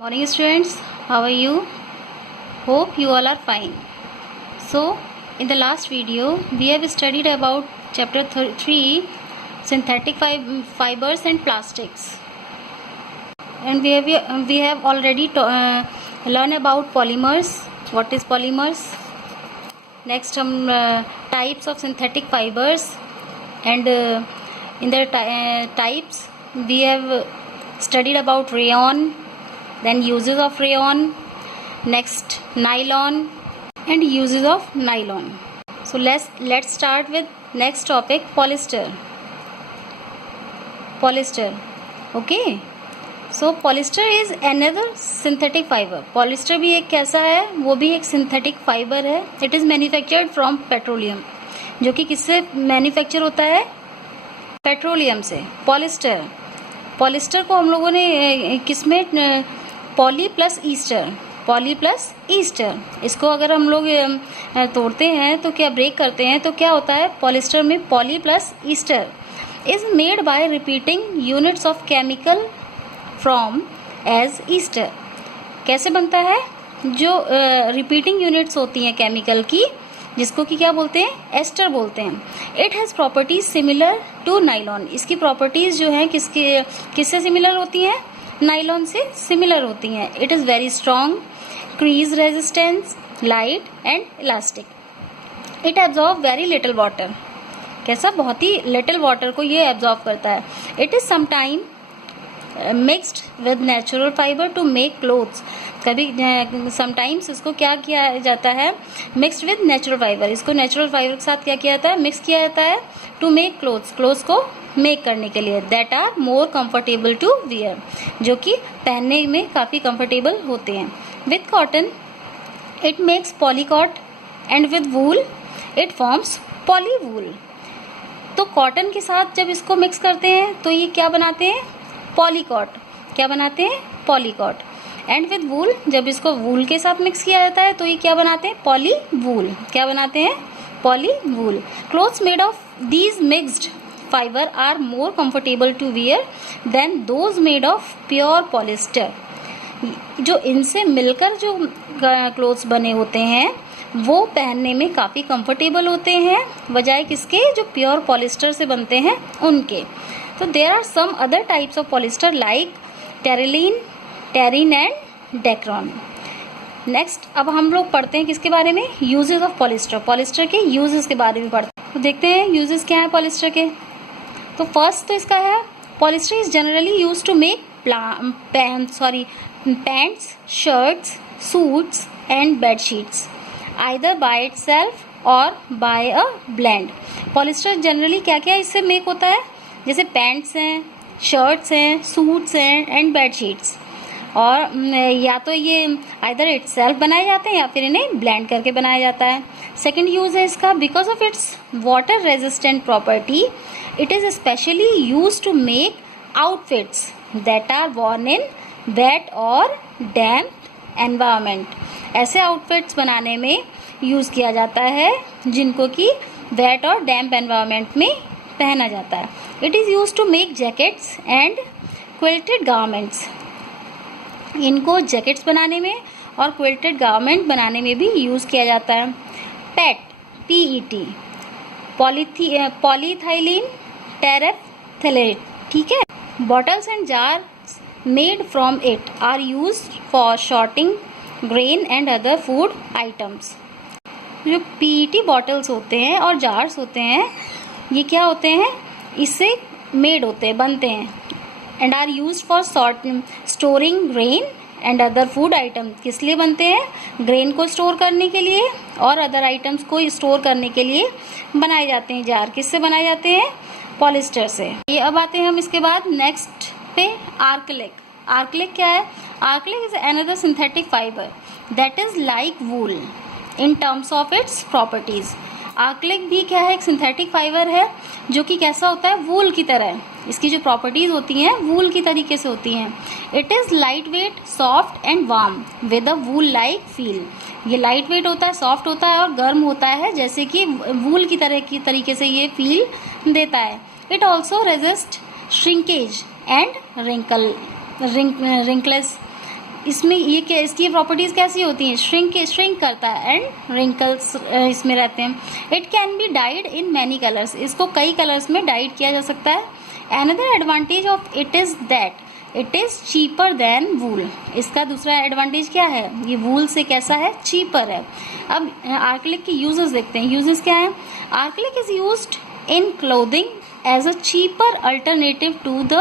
Morning students, how are you? Hope you all are fine. So, in the last video, we have studied about chapter 3 synthetic fibers and plastics. And we have already learned about polymers. What is polymers? Next, some types of synthetic fibers. And in the types, we have studied about rayon, then uses of rayon, next nylon and uses of nylon. So let's start with next topic, polyester. Okay, so polyester is another synthetic fiber. polyester भी एक कैसा है, वो भी एक synthetic fiber है. It is manufactured from petroleum, जो कि किससे मैन्युफैक्चर होता है? पेट्रोलियम से. पॉलिस्टर को हम लोगों ने किसमें, पॉली प्लस ईस्टर, इसको अगर हम लोग तोड़ते हैं तो क्या, ब्रेक करते हैं तो क्या होता है? पॉलिस्टर में poly plus ester is made by repeating units of chemical from as ester. कैसे बनता है? जो रिपीटिंग यूनिट्स होती हैं केमिकल की, जिसको कि क्या बोलते हैं? एस्टर बोलते हैं. It has properties similar to nylon. इसकी प्रॉपर्टीज जो हैं किससे सिमिलर होती हैं? नाइलॉन से सिमिलर होती हैं. It is very strong, crease resistance, light and elastic. It absorb very little water. कैसा? बहुत ही लिटिल वाटर को ये एब्जॉर्ब करता है. It is sometime mixed with natural fibre to make clothes. कभी समटाइम्स इसको क्या किया जाता है? Mixed with natural fibre. इसको नेचुरल फाइबर के साथ क्या किया जाता है? मिक्स किया जाता है टू मेक क्लोथ्स को मेक करने के लिए. That are more comfortable to wear, जो कि पहनने में काफ़ी कंफर्टेबल होते हैं. With cotton it makes polycot and with wool it forms polywool. तो कॉटन के साथ जब इसको मिक्स करते हैं तो ये क्या बनाते हैं? पॉलीकॉट. क्या बनाते हैं? पॉलीकॉट. एंड विद वूल, जब इसको वूल के साथ मिक्स किया जाता है तो ये क्या बनाते हैं? पॉलीवूल. क्या बनाते हैं? Polywool. Clothes made of these mixed fibre are more comfortable to wear than those made of pure polyester. जो इनसे मिलकर जो क्लोथ्स बने होते हैं वो पहनने में काफ़ी कंफर्टेबल होते हैं, बजाय किसके? जो प्योर पॉलिस्टर से बनते हैं उनके. तो there are some other types of polyester like terene and dacron. Next अब हम लोग पढ़ते हैं किसके बारे में? Uses of polyester. पॉलिस्टर के यूजेस के बारे में पढ़ते हैं. तो देखते हैं यूजेस क्या है पॉलिस्टर के. तो फर्स्ट तो इसका है, polyester is generally use to make pants, shirts, suits and bedsheets either by itself or by a blend. Polyester generally क्या क्या इससे मेक होता है? जैसे पैंट्स हैं, शर्ट्स हैं, सूट्स हैं एंड बेडशीट्स. और या तो ये आइदर इटसेल्फ बनाए जाते हैं या फिर इन्हें ब्लेंड करके बनाया जाता है. सेकंड यूज है इसका, because of its water resistant property it is specially use to make outfits that are worn in wet और डैम्प एनवायरमेंट. ऐसे आउटफिट्स बनाने में यूज किया जाता है जिनको कि वेट और डैम्प एनवायरमेंट में पहना जाता है. It is use to make jackets and quilted garments. इनको जैकेट्स बनाने में और क्विल्टेड गारमेंट बनाने में भी यूज़ किया जाता है. PET, PET, polyethylene terephthalate. ठीक है. Bottles and jar made from it are used for storing grain and other food items. जो PET बॉटल्स होते हैं और जार्स होते हैं, ये क्या होते हैं? इससे मेड होते हैं, बनते हैं. And are use for storing grain and other food item. किस लिए बनते हैं? ग्रेन को स्टोर करने के लिए और अदर आइटम्स को स्टोर करने के लिए बनाए जाते हैं जार. किससे बनाए जाते हैं? पॉलिस्टर से. ये अब आते हैं हम इसके बाद नेक्स्ट पे, आर्कलिक. आर्कलिक क्या है? Acrylic is another synthetic fibre that is like wool in terms of its properties. Acrylic भी क्या है? एक सिंथेटिक फाइबर है जो कि कैसा होता है? वूल की तरह. इसकी जो प्रॉपर्टीज होती हैं वूल की तरीके से होती हैं. It is light weight, soft and warm with a wool like feel. ये लाइट वेट होता है, सॉफ्ट होता है और गर्म होता है, जैसे कि वूल की तरीके से ये फील देता है. It also resist shrinkage and wrinkles इसमें ये क्या, इसकी प्रॉपर्टीज़ कैसी होती हैं, श्रिंक करता है एंड रिंकल्स इसमें रहते हैं। It can be dyed in many colours, इसको कई कलर्स में डाइड किया जा सकता है। Another advantage of it is that it is cheaper than wool, इसका दूसरा एडवांटेज क्या है, ये वूल से कैसा है, चीपर है। अब आर्कलिक के यूजेस देखते हैं, यूजेस क्या हैं। Acrylic is used in clothing as a cheaper alternative to the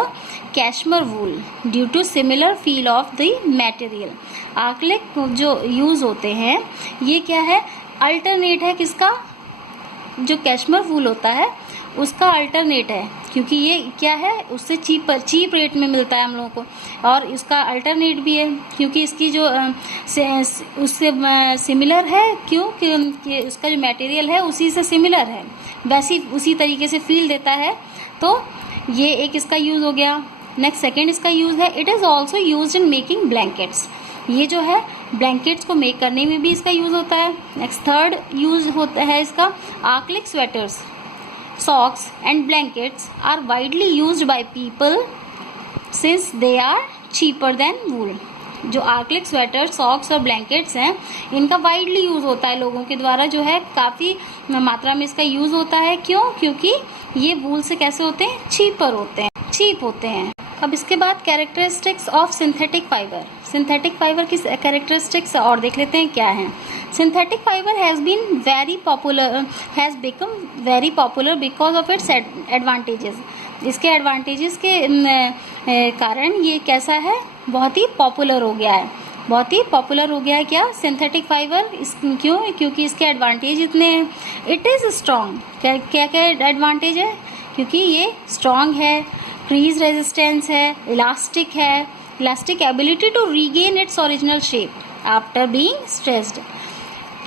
cashmere wool due to similar feel of the material। आर्कलिक जो यूज़ होते हैं ये क्या है, अल्टरनेट है किसका, जो कैशमेर वूल होता है उसका अल्टरनेट है, क्योंकि ये क्या है, उससे चीप रेट में मिलता है हम लोगों को, और इसका अल्टरनेट भी है क्योंकि इसकी जो उससे सिमिलर है, क्यों कि उसका जो मटेरियल है उसी से सिमिलर है, वैसी उसी तरीके से फील देता है। तो ये एक इसका यूज़ हो गया। नेक्स्ट सेकेंड इसका यूज़ है, it is also use in making blankets, ये जो है ब्लैंकेट्स को मेक करने में भी इसका यूज़ होता है। नेक्स्ट थर्ड यूज़ होता है इसका, आर्कलिक sweaters, socks and blankets are widely used by people since they are cheaper than wool। जो आर्कलिक स्वेटर, सॉक्स और ब्लैंकेट्स हैं इनका वाइडली यूज़ होता है लोगों के द्वारा, जो है काफ़ी मात्रा में इसका यूज़ होता है। क्यों, क्योंकि ये वूल से कैसे होते हैं, चीपर होते हैं, चीप होते हैं। अब इसके बाद characteristics of synthetic fibre, synthetic fibre की कैरेक्टरिस्टिक्स और देख लेते हैं क्या हैं। Synthetic fibre has become very popular because of its advantages, इसके एडवांटेजेस के कारण ये कैसा है, बहुत ही पॉपुलर हो गया है, बहुत ही पॉपुलर हो गया है क्या, सिंथेटिक फाइबर। क्यों, क्योंकि इसके एडवांटेज इतने हैं। इट इज़ स्ट्रॉन्ग, क्या क्या एडवांटेज है, क्योंकि ये स्ट्रॉन्ग है, क्रीज रेजिस्टेंस है, इलास्टिक है, elastic ability to regain its original shape after being stressed.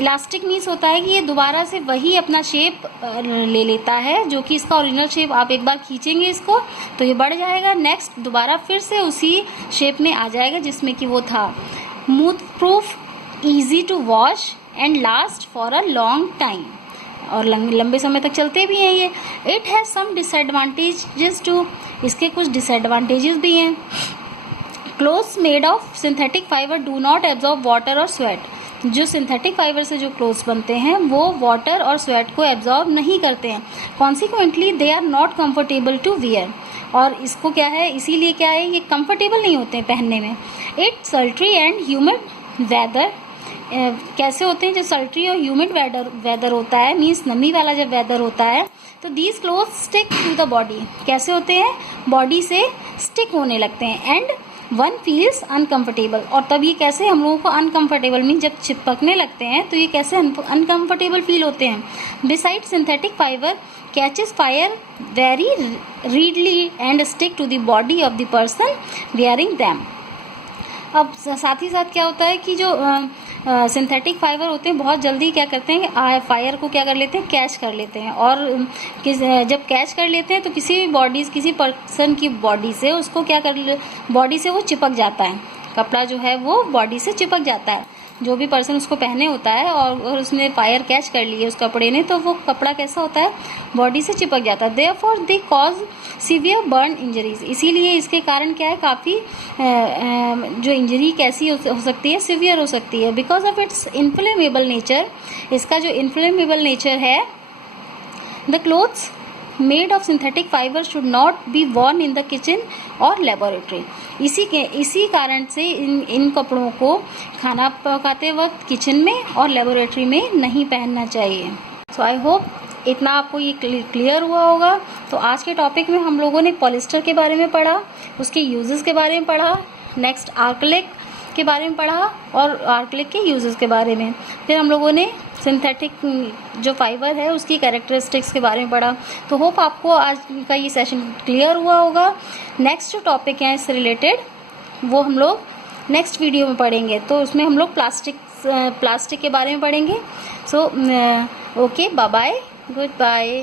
Elastic means होता है कि ये दोबारा से वही अपना शेप ले लेता है, जो कि इसका ओरिजिनल शेप, आप एक बार खींचेंगे इसको तो ये बढ़ जाएगा, नेक्स्ट दोबारा फिर से उसी शेप में आ जाएगा जिसमें कि वो था। Smooth proof, easy to wash and last for a long time, और लंबे समय तक चलते भी हैं ये। It has some disadvantages too, इसके कुछ डिसएडवांटेजेस भी हैं। Clothes made of synthetic fibre do not absorb water और स्वेट, जो सिंथेटिक फाइबर से जो क्लोथ्स बनते हैं वो वाटर और स्वेट को एब्जॉर्ब नहीं करते हैं। Consequently they are not comfortable to wear, और इसको क्या है, इसीलिए क्या है, ये कंफर्टेबल नहीं होते हैं पहनने में। It sultry and humid weather, कैसे होते हैं, जो सल्ट्री और ह्यूमिड वेदर होता है, मीन्स नमी वाला जब वेदर होता है, तो these clothes stick to the body, कैसे होते हैं, बॉडी से स्टिक होने लगते हैं। एंड वन फील्स अनकम्फर्टेबल, और तब ये कैसे हम लोगों को अनकम्फर्टेबल, मीन जब चिपकने लगते हैं तो ये कैसे अनकम्फर्टेबल फील होते हैं। Beside synthetic fibre catches fire very readily and stick to the body of the person wearing them. अब साथ ही साथ क्या होता है कि जो सिंथेटिक फाइबर होते हैं बहुत जल्दी क्या करते हैं, फायर को क्या कर लेते हैं, कैच कर लेते हैं, और जब कैच कर लेते हैं तो किसी पर्सन की बॉडी से उसको क्या कर, बॉडी से वो चिपक जाता है, कपड़ा जो है वो बॉडी से चिपक जाता है, जो भी पर्सन उसको पहने होता है और उसने फायर कैच कर ली है उस कपड़े ने, तो वो कपड़ा कैसा होता है, बॉडी से चिपक जाता है। Therefore they cause severe burn injuries, इसीलिए इसके कारण क्या है, काफ़ी जो इंजरी कैसी हो सकती है, सीवियर हो सकती है, because of it's inflammable nature, इसका जो इन्फ्लेमेबल नेचर है। The clothes made of synthetic fibre should not be Warne in the kitchen और लेबोरेटरी, इसी कारण से इन कपड़ों को खाना पकाते वक्त किचन में और लेबोरेटरी में नहीं पहनना चाहिए। सो आई होप इतना आपको ये क्लियर हुआ होगा। तो आज के टॉपिक में हम लोगों ने पॉलिस्टर के बारे में पढ़ा, उसके यूजेस के बारे में पढ़ा, नेक्स्ट आर्कलिक के बारे में पढ़ा और आर्कलिक के यूजेस के बारे में, फिर हम लोगों ने सिंथेटिक जो फाइबर है उसकी कैरेक्टरिस्टिक्स के बारे में पढ़ा। तो होप आपको आज का ये सेशन क्लियर हुआ होगा। नेक्स्ट जो टॉपिक है इससे रिलेटेड वो हम लोग नेक्स्ट वीडियो में पढ़ेंगे, तो उसमें हम लोग प्लास्टिक के बारे में पढ़ेंगे। So okay, bye bye, good bye.